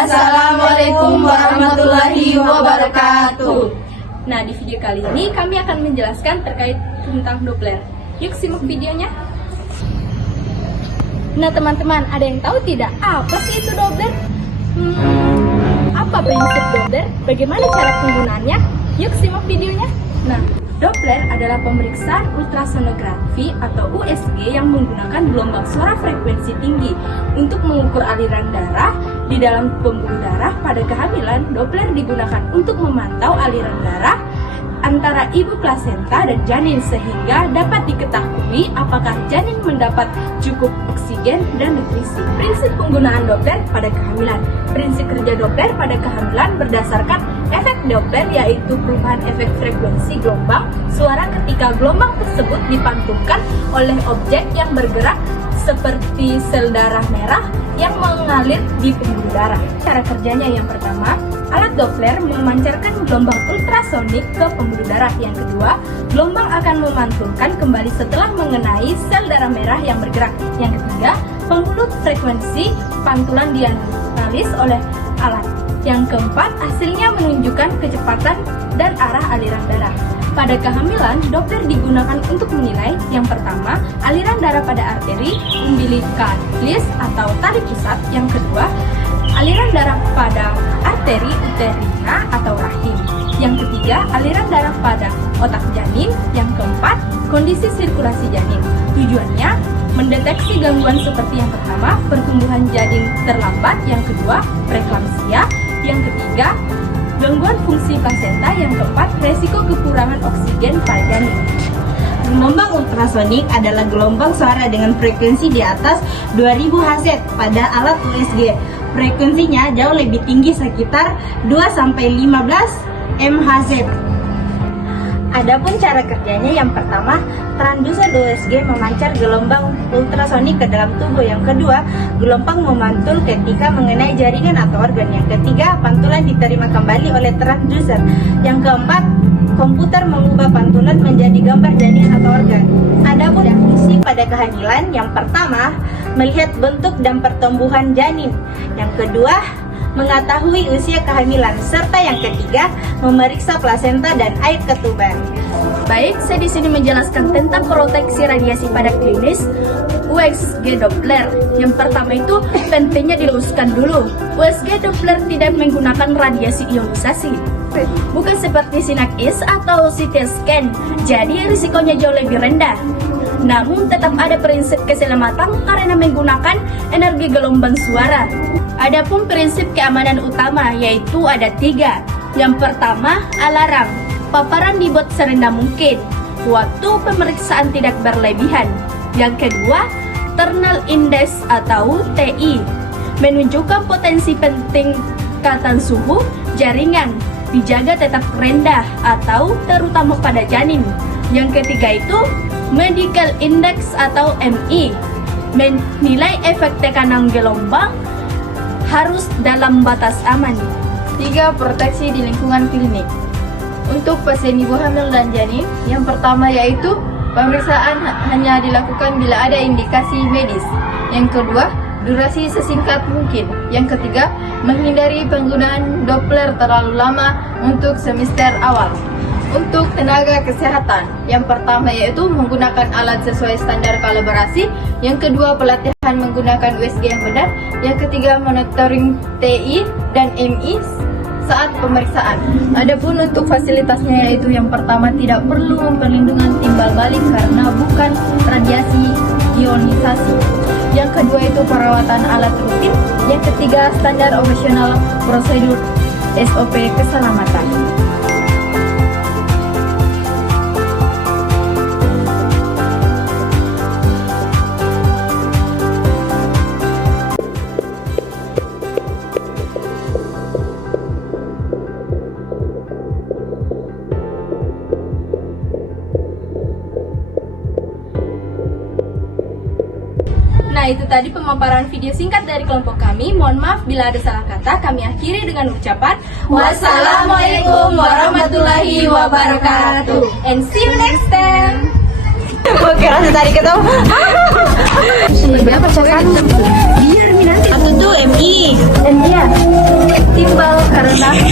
Assalamualaikum warahmatullahi wabarakatuh. Nah, di video kali ini kami akan menjelaskan terkait tentang Doppler. Yuk simak videonya. Nah teman-teman, ada yang tahu tidak apa sih itu Doppler? Apa prinsip Doppler? Bagaimana cara penggunaannya? Yuk simak videonya. Nah, Doppler adalah pemeriksaan ultrasonografi atau USG yang menggunakan gelombang suara frekuensi tinggi untuk mengukur aliran darah di dalam pembuluh darah. Pada kehamilan, Doppler digunakan untuk memantau aliran darah antara ibu plasenta dan janin sehingga dapat diketahui apakah janin mendapat cukup oksigen dan nutrisi. Prinsip penggunaan Doppler pada kehamilan. Prinsip kerja Doppler pada kehamilan berdasarkan efek Doppler, yaitu perubahan efek frekuensi gelombang suara ketika gelombang tersebut dipantulkan oleh objek yang bergerak seperti sel darah merah yang mengalir di pembuluh darah. Cara kerjanya yang pertama, alat Doppler memancarkan gelombang ultrasonik ke pembuluh darah. Yang kedua, gelombang akan memantulkan kembali setelah mengenai sel darah merah yang bergerak. Yang ketiga, pembuluh frekuensi pantulan dianalisis oleh alat. Yang keempat, hasilnya menunjukkan kecepatan dan arah aliran darah. Pada kehamilan, Doppler digunakan untuk menilai yang pertama, aliran darah pada arteri umbilikalis atau tali pusat. Yang kedua, aliran darah pada arteri uterina atau rahim. Yang ketiga, aliran darah pada otak janin. Yang keempat, kondisi sirkulasi janin. Tujuannya mendeteksi gangguan seperti yang pertama, pertumbuhan janin terlambat. Yang kedua, preeklamsia. Yang ketiga, gangguan fungsi plasenta. Yang keempat, resiko kekurangan oksigen pada janin. Gelombang ultrasonik adalah gelombang suara dengan frekuensi di atas 2000 Hz pada alat USG. Frekuensinya jauh lebih tinggi, sekitar 2-15 MHz. Adapun cara kerjanya, yang pertama, transduser USG memancar gelombang ultrasonik ke dalam tubuh. Yang kedua, gelombang memantul ketika mengenai jaringan atau organ. Yang ketiga, pantulan diterima kembali oleh transduser. Yang keempat, komputer mengubah pantulan menjadi gambar janin atau organ. Adapun fungsi pada kehamilan, yang pertama, melihat bentuk dan pertumbuhan janin. Yang kedua, mengetahui usia kehamilan, serta yang ketiga, memeriksa plasenta dan air ketuban. Baik, saya di sini menjelaskan tentang proteksi radiasi pada klinis USG Doppler. Yang pertama itu pentingnya diluruskan dulu. USG Doppler tidak menggunakan radiasi ionisasi, bukan seperti SINAC-IS atau CT scan, jadi risikonya jauh lebih rendah. Namun tetap ada prinsip keselamatan karena menggunakan energi gelombang suara. Adapun prinsip keamanan utama yaitu ada 3. Yang pertama, alarm. Paparan dibuat serendah mungkin. Waktu pemeriksaan tidak berlebihan. Yang kedua, thermal index atau TI. Menunjukkan potensi peningkatan suhu jaringan. Dijaga tetap rendah atau terutama pada janin. Yang ketiga itu medical index atau MI. Menilai efek tekanan gelombang harus dalam batas aman. 3. Proteksi di lingkungan klinik. Untuk pasien ibu hamil dan janin, yang pertama yaitu pemeriksaan hanya dilakukan bila ada indikasi medis. Yang kedua, durasi sesingkat mungkin. Yang ketiga, menghindari penggunaan Doppler terlalu lama untuk semester awal. Untuk tenaga kesehatan, yang pertama yaitu menggunakan alat sesuai standar kalibrasi. Yang kedua, pelatihan menggunakan USG yang benar. Yang ketiga, monitoring TI dan MI saat pemeriksaan. Adapun untuk fasilitasnya yaitu yang pertama, tidak perlu perlindungan timbal balik karena bukan radiasi ionisasi. Yang kedua itu perawatan alat rutin. Yang ketiga, standar operasional prosedur SOP keselamatan. Nah, itu tadi pemaparan video singkat dari kelompok kami. Mohon maaf bila ada salah kata. Kami akhiri dengan ucapan Wassalamualaikum warahmatullahi wabarakatuh. and see you next time. Oke, rasa tadi ketemu. Berapa cakaran? Biar nanti. Satu tuh MI. Dan dia karena